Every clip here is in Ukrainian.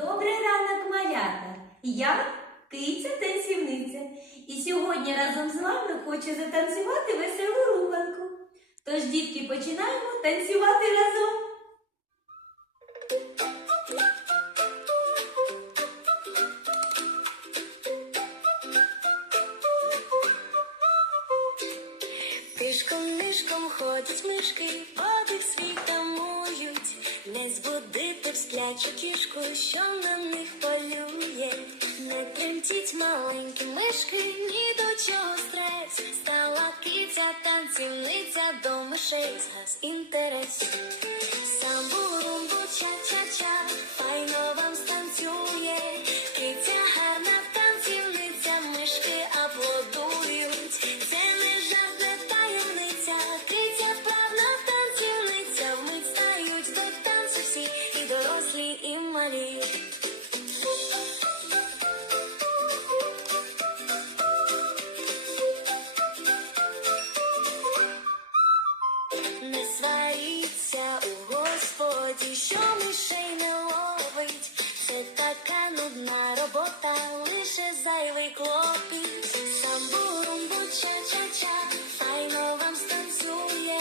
Добрий ранок, малята! Я киця танцівниця. І сьогодні разом з вами хочу затанцювати веселу руханку. Тож, дітки, починаємо танцювати разом. Тишком нишком ходять мишки, подих тамують, не збудити в сплячу кішку, що на них полює. Не тремтіть маленькі мишки, ні до чого стрес. Стала киця, танцівниця до мишей згас інтерес. Самбурумбу ча-ча-ча, така нудна робота, лише зайвий клопіт. Самбурумбу ча-ча-ча, файно вам станцює.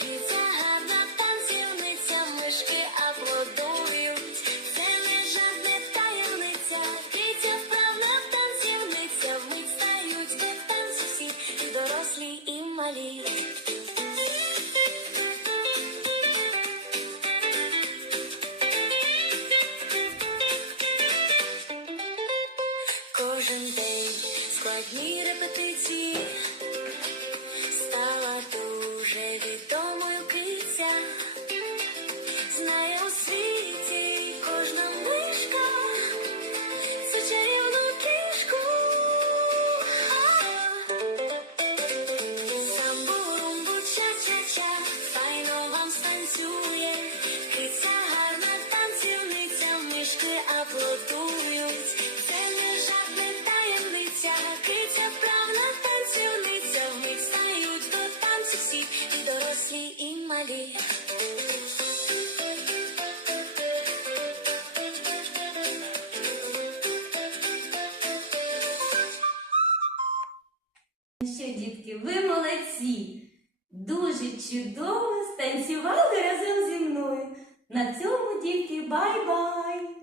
Киця гарна танцівниця, мишки аплодують. Це не жарт, не таємниця, киця вправна танцівниця, вмить стають до танцю всі, дорослі, і малі. Кожен день складні репетиції стала дуже відомою киця. Знає у світі кожна мишка чарівну кішку. Самбурумбу ча-ча-ча, файно вам станцює. Киця гарна танцівниця, мишки аплодують. І. Що, дітки, ви молодці! Дуже чудово станцювали разом зі мною. На цьому, дітки, бай-бай!